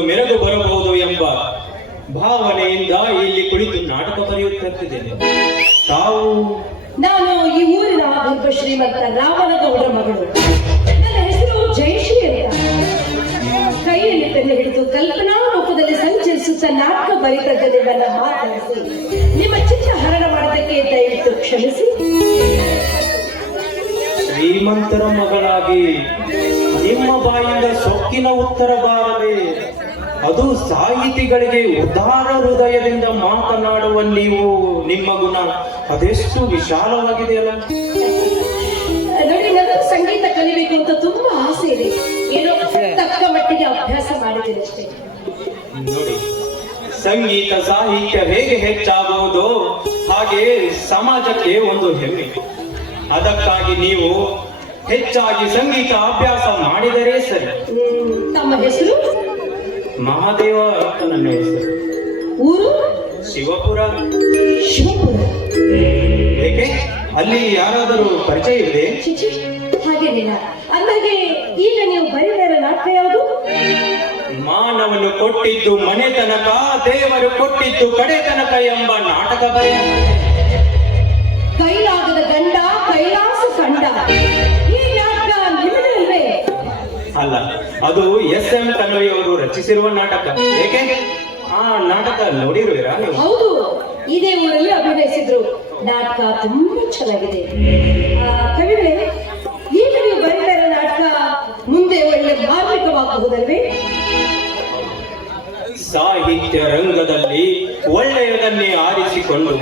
ಒಂದು ಮೆರಗು ಬರಬಹುದು ಎಂಬ ಭಾವನೆಯಿಂದ ಇಲ್ಲಿ ಕುಳಿತು ನಾಟಕ ಬರೆಯುತ್ತಿದ್ದೇನೆ ತಾವು ನಾನು ಈ ಊರಿನ ಒಬ್ಬ ಶ್ರೀಮಂತ ರಾಮನಗೌಡರ ಮಗಳು. ನನ್ನ ಹೆಸರು ಜಯಶ್ರೀ ಅಂತ. ಕೈಯಲ್ಲಿ ಪೆನ್ನು ಹಿಡಿದು ಕಲ್ಪನಾ ರೂಪದಲ್ಲಿ ಸಂಚರಿಸುತ್ತ ನಾಟಕ ಬರೀತದ್ದು ನನ್ನ ಮಾತಾಡಿಸಿ ನಿಮ್ಮ ಚಿತ್ರ ಹರಣ ಮಾಡೋದಕ್ಕೆ ದಯವಿಟ್ಟು ಕ್ಷಮಿಸಿ. ಶ್ರೀಮಂತರ ಮಗಳಾಗಿ ನಿಮ್ಮ ಬಾಯಿಂದ ಸೊಕ್ಕಿನ ಉತ್ತರ ಬಾರದೆ ಅದು ಸಾಹಿತಿಗಳಿಗೆ ಉದಾರ ಹೃದಯದಿಂದ ಮಾತನಾಡುವ ನೀವು ನಿಮ್ಮ ಗುಣ ಅದೆಷ್ಟು ವಿಶಾಲವಾಗಿದೆಯಲ್ಲ. ನೋಡಿ ನನಗೆ ಸಂಗೀತ ಕಲಿಬೇಕು ಅಂತ ತುಂಬಾ ಆಸೆ ಇದೆ. ಏನೋ ತಕ್ಕ ಮಟ್ಟಿಗೆ ಅಭ್ಯಾಸ ಮಾಡಿದ್ದೇನೆ ಅಷ್ಟೇ. ನೋಡಿ ಸಂಗೀತ ಸಾಹಿತ್ಯ ಹೇಗೆ ಹೆಚ್ಚಾಗುವುದು ಹಾಗೆ ಸಮಾಜಕ್ಕೆ ಒಂದು ಹೆಮ್ಮೆ. ಅದಕ್ಕಾಗಿ ನೀವು ಹೆಚ್ಚಾಗಿ ಸಂಗೀತ ಅಭ್ಯಾಸ ಮಾಡಿದರೆ ಸರಿ. ತಮ್ಮ ಹೆಸರು? ಮಹಾದೇವ ಅಂತ ನನ್ನ ಹೆಸರು ಊರು? ಶಿವಪುರ. ಶಿವಪುರ. ಏಕೆ? ಅಲ್ಲಿ ಯಾರಾದರೂ ಪರಿಚಯ ಇದೆ ಚಿಚಿ ಹಾಗೇನಿಲ್ಲ. ಅಂದಾಗೆ ಈಗ ನೀವು ಬರೀದಾರ ನಾಟಕ ಯಾವುದು? ಮಾನವನು ಕೊಟ್ಟಿದ್ದು ಮನೆ ತನಕ ದೇವರು ಕೊಟ್ಟಿದ್ದು ಕಡೆ ತನಕ ಎಂಬ ನಾಟಕ ಬರೆಯ ಕೈಲಾಗದ ಗಂಡ ಕೈಲಾಸ ಕಂಡ. ಈ ನಾಟಕ ನಿಮ್ಮದೇ ಅಲ್ವೇ? ಅಲ್ಲ ಅದು ಎಸ್ ಎಂ ಅವರು ರಚಿಸಿರುವ ನಾಟಕ. ಏಕೆ? ಆ ನಾಟಕ ನೋಡಿರುವಿರಾ ನೀವು ಹೌದು. ಇದೇ ಊರಲ್ಲಿ ಅಭಿನಯಿಸಿದ್ರು. ನಾಟಕ ತುಂಬಾ ಚೆನ್ನಾಗಿದೆ. ಕವಿಗಳೇ ಈಗ ನೀವು ಬರೀದಾರ ನಾಟಕ ಮುಂದೆ ಒಳ್ಳೆ ಮಾರ್ಮಿಕವಾಗಬಹುದಲ್ವೇ? ಸಾಹಿತ್ಯ ರಂಗದಲ್ಲಿ ಒಳ್ಳೆಯದನ್ನೇ ಆರಿಸಿಕೊಂಡು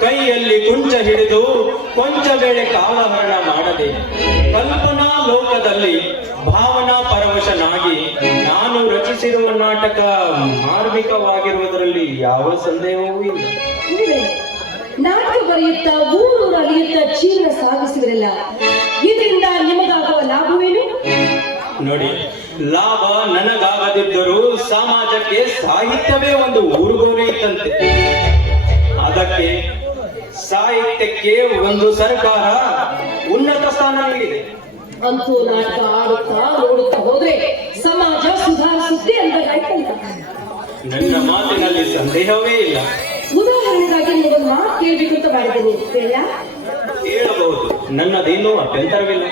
ಕೈಯಲ್ಲಿ ಕುಂಚ ಹಿಡಿದು ಕೊಂಚ ವೇಳೆ ಕಾಲಹರಣ ಮಾಡದೆ ಕಲ್ಪನಾ ಲೋಕದಲ್ಲಿ ಭಾವನಾ ಪರವಶನಾಗಿ ನಾನು ರಚಿಸಿರುವ ನಾಟಕ ಮಾರ್ಮಿಕವಾಗಿರುವುದರಲ್ಲಿ ಯಾವ ಸಂದೇಹವೂ ಇಲ್ಲ. ನಾಟಕ ಬರೆಯುತ್ತಾ ಊರೂರು ಅಲಿಯುತ್ತಾ ಜೀವನ ಸಾಗಿಸಿದ್ರಲ್ಲ ಇದರಿಂದ ನಿಮಗಾಗುವ ಲಾಭವೇನು? ನೋಡಿ ಲಾಭ ನನಗಾಗದಿದ್ದರೂ ಸಮಾಜಕ್ಕೆ ಸಾಹಿತ್ಯವೇ ಒಂದು ಊರುಗೋಲು ಇದ್ದಂತೆ ಸಾಹಿತ್ಯಕ್ಕೆ ಒಂದು ಸರ್ಕಾರ ಉನ್ನತ ಸ್ಥಾನ ನೀಡಿದೆ. ಅಂತೂ ನಾಟಕ ಆಡುತ್ತಾ ನೋಡುತ್ತಾ ಹೋದ್ರೆ ಸಮಾಜ ಸುಧಾರಿಸುತ್ತೆ ಅಂತ ನನ್ನ ಮಾತಿನಲ್ಲಿ ಸಂದೇಹವೇ ಇಲ್ಲ. ಉದಾಹರಣೆಗಾಗಿ ನೀವು ಮಾತು ಕೇಳಬೇಕು ಅಂತ ಮಾಡಿದ್ದೀನಿ ಹೇಳಬಹುದು ನನ್ನದೇನು ಅಭ್ಯಂತರವಿಲ್ಲ.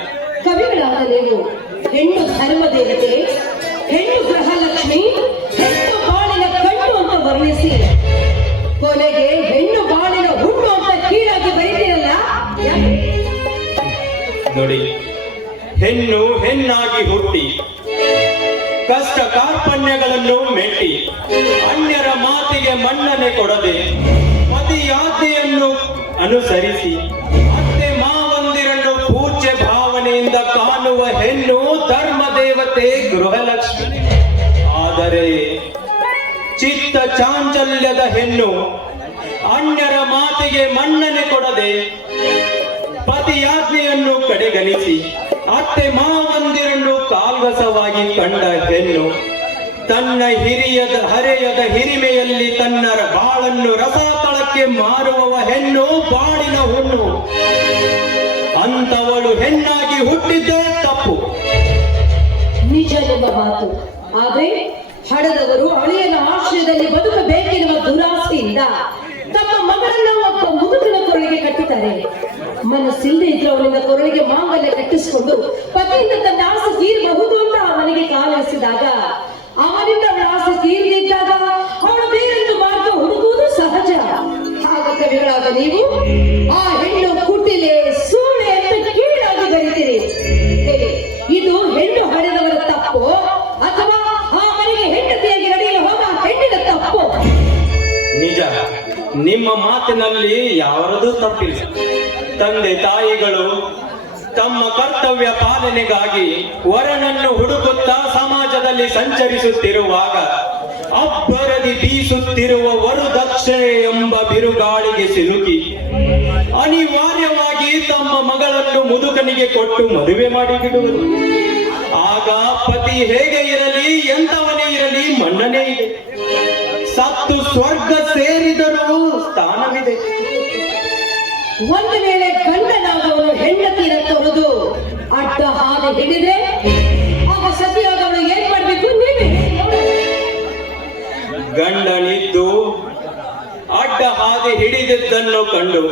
ಕವಿಗಳಾದ ನೀವು ಹೆಣ್ಣು ಧರ್ಮ ದೇವತೆ ಹೆಣ್ಣು ಗೃಹಲಕ್ಷ್ಮಿ ಹೆಣ್ಣು ಹೆಣ್ಣು ಹೆಣ್ಣಾಗಿ ಹುಟ್ಟಿ. ಕಷ್ಟ ಕಾರ್ಪಣ್ಯಗಳನ್ನು ಮೆಟ್ಟಿ. ಅನ್ಯರ ಮಾತಿಗೆ ಮನ್ನಣೆ ಕೊಡದೆ ಪತಿಯಾಜ್ಞೆಯನ್ನು ಅನುಸರಿಸಿ. ಮತ್ತೆ ಮಾವಂದಿರನ್ನು ಪೂಜ್ಯ ಭಾವನೆಯಿಂದ ಕಾಣುವ ಹೆಣ್ಣು ಧರ್ಮ ದೇವತೆ ಗೃಹಲಕ್ಷ್ಮಿ. ಆದರೆ ಚಿತ್ತ ಚಾಂಚಲ್ಯದ ಹೆಣ್ಣು ಅನ್ಯರ ಮಾತಿಗೆ ಮನ್ನಣೆ ಕೊಡದೆ ಪತಿಯಾಜ್ಞೆಯನ್ನು ಕಡೆಗಣಿಸಿ. ಅತ್ತೆ ಮಾವಂದಿರನ್ನು ಕಾಲ್ವಸವಾಗಿ ಕಂಡ ಹೆಣ್ಣು ತನ್ನ ಹಿರಿಯದ ಹರೆಯದ ಹಿರಿಮೆಯಲ್ಲಿ ತನ್ನ ಬಾಳನ್ನು ರಸಾತಳಕ್ಕೆ ಮಾರುವವ ಹೆಣ್ಣು ಬಾಳಿನ ಹುಣ್ಣು. ಅಂತವಳು ಹೆಣ್ಣಾಗಿ ಹುಟ್ಟಿದ್ದೇ ತಪ್ಪು. ನಿಜ ನಿಮ್ಮ ಮಾತು. ಆದ್ರೆ ಹಡದವರು ಅಳಿಯನ ಆಶ್ರಯದಲ್ಲಿ ಬದುಕಬೇಕೆನ್ನುವ ದುರಾಸೆಯಿಂದ ತಮ್ಮ ಮುದುಕನ ಕೊರಳಿಗೆ ಕಟ್ಟುತ್ತಾರೆ ಮನಸ್ಸಿಲ್ಲದೆ ಇದ್ರೆ ಅವನಿಂದ ಕೊರಳಿಗೆ ಮಾಂಗಲ್ಯ ಕಟ್ಟಿಸಿಕೊಂಡು ಪತಿಯಿಂದ ತನ್ನ ಆಸೆ ತೀರಬಹುದು ಅಂತ ಅವನಿಗೆ ಕಾಲಿಸಿದಾಗ, ಅವನಿಂದ ಅವಳ ಆಸೆ ತೀರದಿದ್ದಾಗ ಅವಳು ಬೇರೊಂದು ಮಾರ್ಗ ಹುಡುಕುವುದು ಸಹಜ. ಆಗ ಕವಿಗಳಾದ ನೀವು ಮಾತಿನಲ್ಲಿ ಯಾರದು ತಪ್ಪಿಲ್ಲ. ತಂದೆ ತಾಯಿಗಳು ತಮ್ಮ ಕರ್ತವ್ಯ ಪಾಲನೆಗಾಗಿ ವರನನ್ನು ಹುಡುಕುತ್ತಾ ಸಮಾಜದಲ್ಲಿ ಸಂಚರಿಸುತ್ತಿರುವಾಗ, ಅಬ್ಬರದಿ ಬೀಸುತ್ತಿರುವ ವರುದಕ್ಷಿಣೆ ಎಂಬ ಬಿರುಗಾಳಿಗೆ ಸಿಲುಕಿ, ಅನಿವಾರ್ಯವಾಗಿ ತಮ್ಮ ಮಗಳನ್ನು ಮುದುಕನಿಗೆ ಕೊಟ್ಟು ಮದುವೆ ಮಾಡಿಬಿಡುವರು. ಆಗ ಪತಿ ಹೇಗೆ ಇರಲಿ ಎಂತವನೇ ಇರಲಿ ಮನ್ನಣೆ ಇದೆ. ಸತ್ತು ಸ್ವರ್ಗ ಸೇರಿದರೂ ಸ್ಥಾನವಿದೆ ಒಂದು ವೇಳೆ ಗಂಡನಾದವನು ಹೆಂಡತಿನ ತೊರೆದು ಅಡ್ಡ ಹಾಗೆ ಹಿಡಿದ್ರೆ ಆಗ ಸತಿಯಾದವಳು ಏನ್ ಮಾಡ್ಬೇಕು ನೀವೇ. ಗಂಡನಿದ್ದು ಅಡ್ಡ ಹಾಗೆ ಹಿಡಿದಿದ್ದನ್ನು ಕಂಡು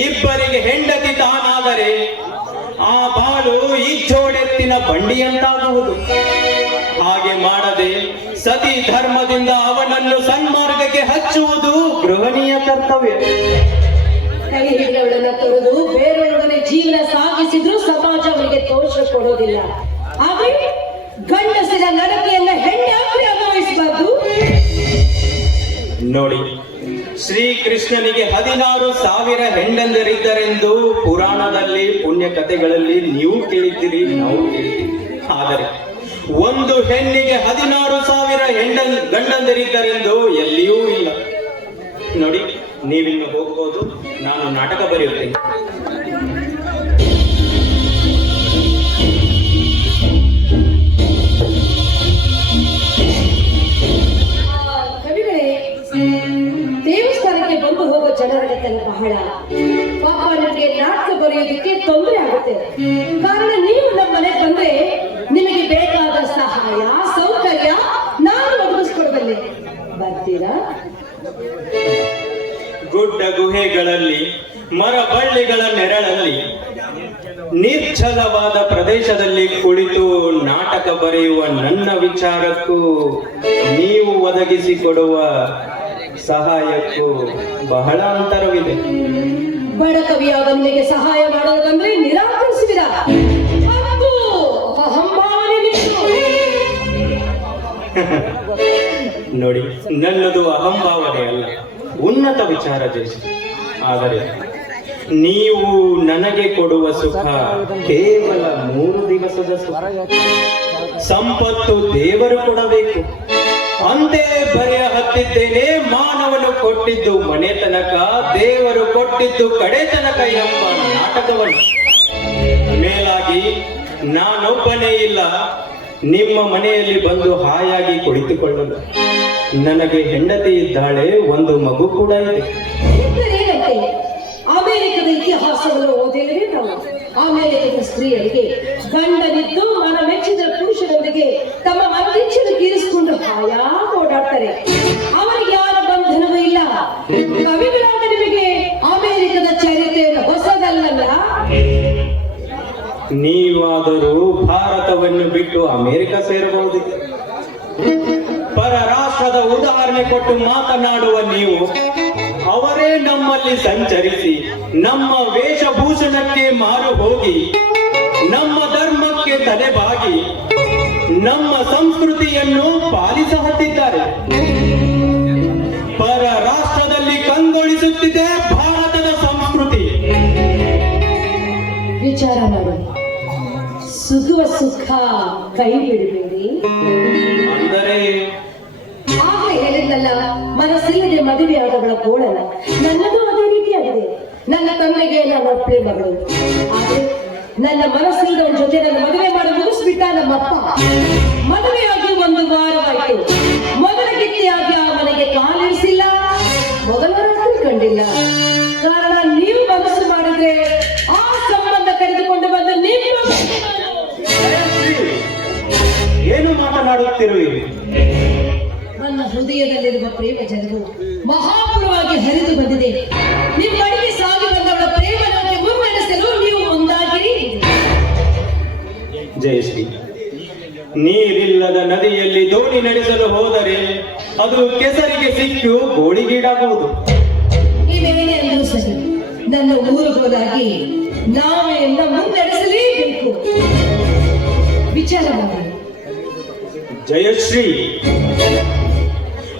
ಇಬ್ಬರಿಗೆ ಹೆಂಡತಿ ತಾನಾದರೆ ಆ ಬಾಳು ಈ ಜೋಡೆತ್ತಿನ ಬಂಡಿಯಂತಾಗುವುದು ಸತಿ ಧರ್ಮದಿಂದ ಅವನನ್ನು ಸನ್ಮಾರ್ಗಕ್ಕೆ ಹಚ್ಚುವುದು ಗೃಹಣೀಯ ಕರ್ತವ್ಯ. ಕೈ ಹಿಡಿದವಳನ್ನ ತೊರೆದು ಬೇರೆಯವರೊಡನೆ ಜೀವನ ಸಾಗಿಸಿದ್ರು ಸಮಾಜ ಅವರಿಗೆ ತೋಷ ಕೊಡೋದಿಲ್ಲ. ಆದ್ರೆ ಗಂಡಸಿನ ನಡತೆಯನ್ನ ಹೆಣ್ಣಾಗ್ರೆ ಅನುಭವಿಸಬಾರ್ದು. ನೋಡಿ ಶ್ರೀಕೃಷ್ಣನಿಗೆ ಹದಿನಾರು ಸಾವಿರ ಹೆಂಡಂದರಿದ್ದರೆಂದು ಪುರಾಣದಲ್ಲಿ ಪುಣ್ಯ ಕಥೆಗಳಲ್ಲಿ ನೀವು ಕೇಳಿದ್ದೀರಿ ನಾವು ಕೇಳಿದ್ದೀರಿ. ಆದರೆ ಒಂದು ಹೆಣ್ಣಿಗೆ ಹದಿನಾರು ಸಾವಿರ ಹೆಂಡ ಗಂಡಂದರಿದ್ದರೆಂದು ಎಲ್ಲಿಯೂ ಇಲ್ಲ. ನೋಡಿ, ನೀವಿನ್ನು ಹೋಗ್ಬೋದು, ನಾನು ನಾಟಕ ಬರೆಯುತ್ತೇನೆ. ದೇವಸ್ಥಾನಕ್ಕೆ ಬಂದು ಹೋಗೋ ಜನರ ಬಹಳ. ಪಾಪ, ನನಗೆ ನಾಟಕ ಬರೆಯೋದಕ್ಕೆ ತೊಂದರೆ ಆಗುತ್ತೆ ಕಾರಣ ನೀವು ನಮ್ಮ ಮನೆ ಬಂದ್ರೆ ನಿಮಗೆ ಬೇಕಾದ ಸಹಾಯ ಸೌಕರ್ಯ ನಾನು ಒದಗಿಸ್ಕೊಡ್ಬಲ್ಲೆ ಬರ್ತೀರಾ? ಗುಡ್ಡ ಗುಹೆಗಳಲ್ಲಿ ಮರ ಬಳ್ಳಿಗಳ ನೆರಳಲ್ಲಿ ನಿರ್ಜಲವಾದ ಪ್ರದೇಶದಲ್ಲಿ ಕುಳಿತು ನಾಟಕ ಬರೆಯುವ ನನ್ನ ವಿಚಾರಕ್ಕೂ ನೀವು ಒದಗಿಸಿಕೊಡುವ ಸಹಾಯಕ್ಕೂ ಬಹಳ ಅಂತರವಿದೆ. ಬಡ ಕವಿಯಾದ ನಿಮಗೆ ಸಹಾಯ ಮಾಡೋದಂದ್ರೆ ನಿರಾಕರಿಸುವಿರ ನೋಡಿ, ನನ್ನದು ಅಹಂಭಾವನೆ ಅಲ್ಲ. ಉನ್ನತ ವಿಚಾರ ಜಯಿಸಿ ಆದರೆ ನೀವು ನನಗೆ ಕೊಡುವ ಸುಖ ಕೇವಲ ಮೂರು ದಿವಸದ ಸುಖ. ಸಂಪತ್ತು ದೇವರು ಕೊಡಬೇಕು. ಅಂತೆ ಬರೆಯ ಹತ್ತಿದ್ದೇನೆ, ಮಾನವನು ಕೊಟ್ಟಿದ್ದು ಮನೆ ತನಕ, ದೇವರು ಕೊಟ್ಟಿದ್ದು ಕಡೆ ತನಕ ಎಂಬ ನಾಟಕವನ್ನು. ಮೇಲಾಗಿ ನಾನೊಬ್ಬನೇ ಇಲ್ಲ ನಿಮ್ಮ ಮನೆಯಲ್ಲಿ ಬಂದು ಹಾಯಾಗಿ ಕುಳಿತುಕೊಳ್ಳಲು. ನನಗೆ ಹೆಂಡತಿ ಇದ್ದಾಳೆ, ಒಂದು ಮಗು ಕೂಡ ಇದೆ. ಅಮೆರಿಕದ ಇತಿಹಾಸವನ್ನು ಓದಿಲ್ಲವೇ ನಾವು. ಅಮೆರಿಕದ ಸ್ತ್ರೀಯರಿಗೆ ಗಂಡನಿದ್ದು ಮನ ಮೆಚ್ಚಿದ ಪುರುಷರೊಂದಿಗೆ ತಮ್ಮ ನೀವಾದರೂ ಭಾರತವನ್ನು ಬಿಟ್ಟು ಅಮೆರಿಕ ಸೇರಬಹುದು. ಪರ ರಾಷ್ಟ್ರದ ಉದಾಹರಣೆ ಕೊಟ್ಟು ಮಾತನಾಡುವ ನೀವು, ಅವರೇ ನಮ್ಮಲ್ಲಿ ಸಂಚರಿಸಿ, ನಮ್ಮ ವೇಷಭೂಷಣಕ್ಕೆ ಮಾರು ಹೋಗಿ, ನಮ್ಮ ಧರ್ಮಕ್ಕೆ ತಲೆಬಾಗಿ, ನಮ್ಮ ಸಂಸ್ಕೃತಿಯನ್ನು ಪಾಲಿಸ ಹತ್ತಿದ್ದಾರೆ. ಪರ ರಾಷ್ಟ್ರದಲ್ಲಿ ಕಂಗೊಳಿಸುತ್ತಿದೆ ಭಾರತದ ಸಂಸ್ಕೃತಿ. ವಿಚಾರ ಸುಖವ ಸುಖ ಕೈ ಬಿಡಬೇಡಿ ಅಂದರೆ ಆಗ ಹೇಳಿದ್ನಲ್ಲ ಮನಸ್ಸಿಲ್ಲದೆ ಮದುವೆಯಾದವಳ ಕೋಳನ ನನ್ನದು ಅದೇ ರೀತಿಯಾಗಿದೆ. ನನ್ನ ತಂದೆಗೆ ನಾನು ಒಪ್ಪಳೆ ಮಗಳು ಆದ್ರೆ ನನ್ನ ಮನಸ್ಸಿಲ್ಲದವನ ಜೊತೆ ನನ್ನ ಮದುವೆ ಮಾಡಿ ಮುಗಿಸ್ಬಿಟ್ಟ ನಮ್ಮಪ್ಪ. ಮದುವೆಯಾಗಿ ಜಯಶ್ರೀ. ನೀರಿಲ್ಲದ ನದಿಯಲ್ಲಿ ದೋಣಿ ನಡೆಸಲು ಹೋದರೆ ಅದು ಕೆಸರಿಗೆ ಸಿಕ್ಕು ಗೋಳಿಗೀಡಾಗುವುದು ಸರಿ ನನ್ನ ಊರು ಹೋದಾಗಿ ನಾವೇ ಎನ್ನ ಮುನ್ನಡೆಸಲೇಬೇಕು. ವಿಚಾರ ಜಯಶ್ರೀ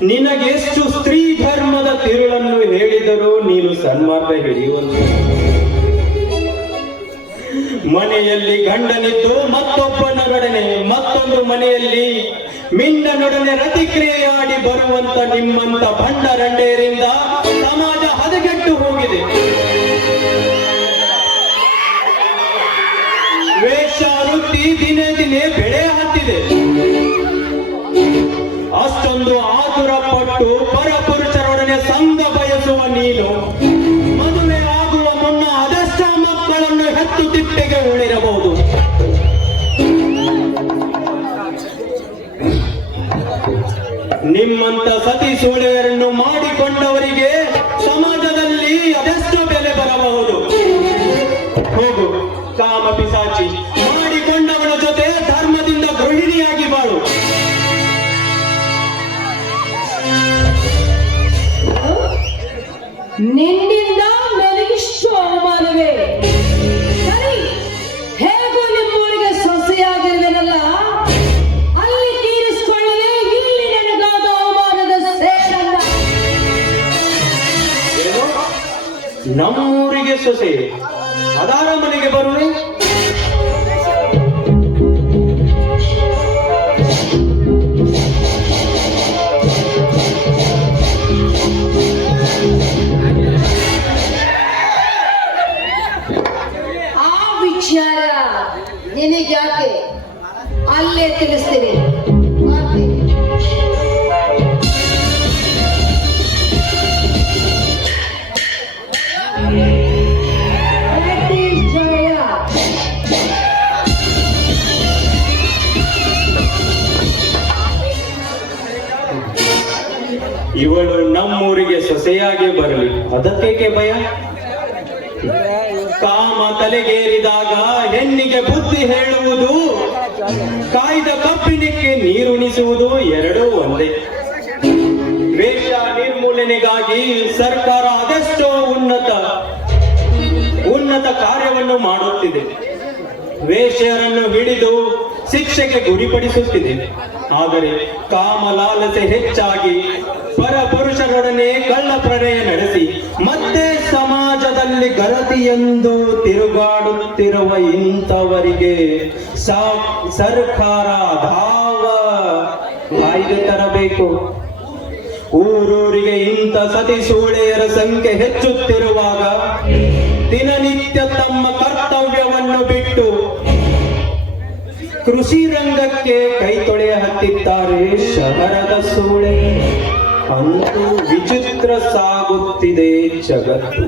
ನಿನಗೆಷ್ಟು ಸ್ತ್ರೀ ಧರ್ಮದ ತಿರುಳನ್ನು ಹೇಳಿದರೂ ನೀನು ಸನ್ಮಾರ್ಗ ಹಿಡಿಯುವುದು ಮನೆಯಲ್ಲಿ ಗಂಡನಿದ್ದು ಮತ್ತೊಬ್ಬನೊಡನೆ ಮತ್ತೊಂದು ಮನೆಯಲ್ಲಿ ಮಿಂಡನೊಡನೆ ರತಿಕ್ರಿಯೆಯಾಡಿ ಬರುವಂತ ನಿಮ್ಮಂತ ಭಂಡರಂಡೆಯರಿಂದ ಸಮಾಜ ಹದಗೆಟ್ಟು ಹೋಗಿದೆ. ವೇಷ, ವೃತ್ತಿ, ದಿನೇ ದಿನೇ ಬೆಳೆ ಹತ್ತಿದೆ. ಅಷ್ಟೊಂದು ಆತುರ ಪಟ್ಟು ಪರಪುರುಷರೊಡನೆ ಸಂಘ ಜಗದೀಶ್ ಮಾಡಿಕೊಂಡವರಿಗೆ ಸಮಾಜದಲ್ಲಿ ಅದೆಷ್ಟು ಬೆಲೆ ಬರಬಹುದು. ಹೋಗು, ಕಾಮ ಪಿಸಾಚಿ. ಮಾಡಿಕೊಂಡವನ ಜೊತೆ ಧರ್ಮದಿಂದ ಗೃಹಿಣಿಯಾಗಿ ಬಾಳು. ನಿನ್ನ ಸೊಸೆ ಅದಾರ ಮನೆಗೆ ಬರುವೆ. ಅದಕ್ಕೇಕೆ ಭಯ? ಕಾಮ ತಲೆಗೇರಿದಾಗ ಹೆಣ್ಣಿಗೆ ಬುದ್ಧಿ ಹೇಳುವುದು, ಕಾಯ್ದ ಕಬ್ಬಿಣಕ್ಕೆ ನೀರುಣಿಸುವುದು ಎರಡೂ ಒಂದೇ. ವೇಷ ನಿರ್ಮೂಲನೆಗಾಗಿ ಸರ್ಕಾರ ಅದೆಷ್ಟೋ ಉನ್ನತ ಉನ್ನತ ಕಾರ್ಯವನ್ನು ಮಾಡುತ್ತಿದೆ. ವೇಶ್ಯರನ್ನು ಹಿಡಿದು ಶಿಕ್ಷೆಗೆ ಗುರಿಪಡಿಸುತ್ತಿದೆ. ಆದರೆ ಕಾಮಲಾಲತೆ ಹೆಚ್ಚಾಗಿ ನಡೆಸಿ ಮತ್ತೆ ಸಮಾಜದಲ್ಲಿ ಗರತಿಯೆಂದು ತಿರುಗಾಡುತ್ತಿರುವ ಇಂಥವರಿಗೆ ಸಾ- ಸರ್ಕಾರ ಭಾವ ಕಾಯ್ದೆ ತರಬೇಕು. ಊರೂರಿಗೆ ಇಂಥ ಸತಿ ಸೂಳೆಯರ ಸಂಖ್ಯೆ ಹೆಚ್ಚುತ್ತಿರುವಾಗ ದಿನನಿತ್ಯ ತಮ್ಮ ಕರ್ತವ್ಯವನ್ನು ಬಿಟ್ಟು ಕೃಷಿ ರಂಗಕ್ಕೆ ಕೈ ತೊಳೆಯ ಹತ್ತಿದ್ದಾರೆ ಶಹರದ ಸೂಳೆ. ಅಂತೂ ವಿಚಿತ್ರ ಆಗುತ್ತಿದೆ ಜಗತ್ತು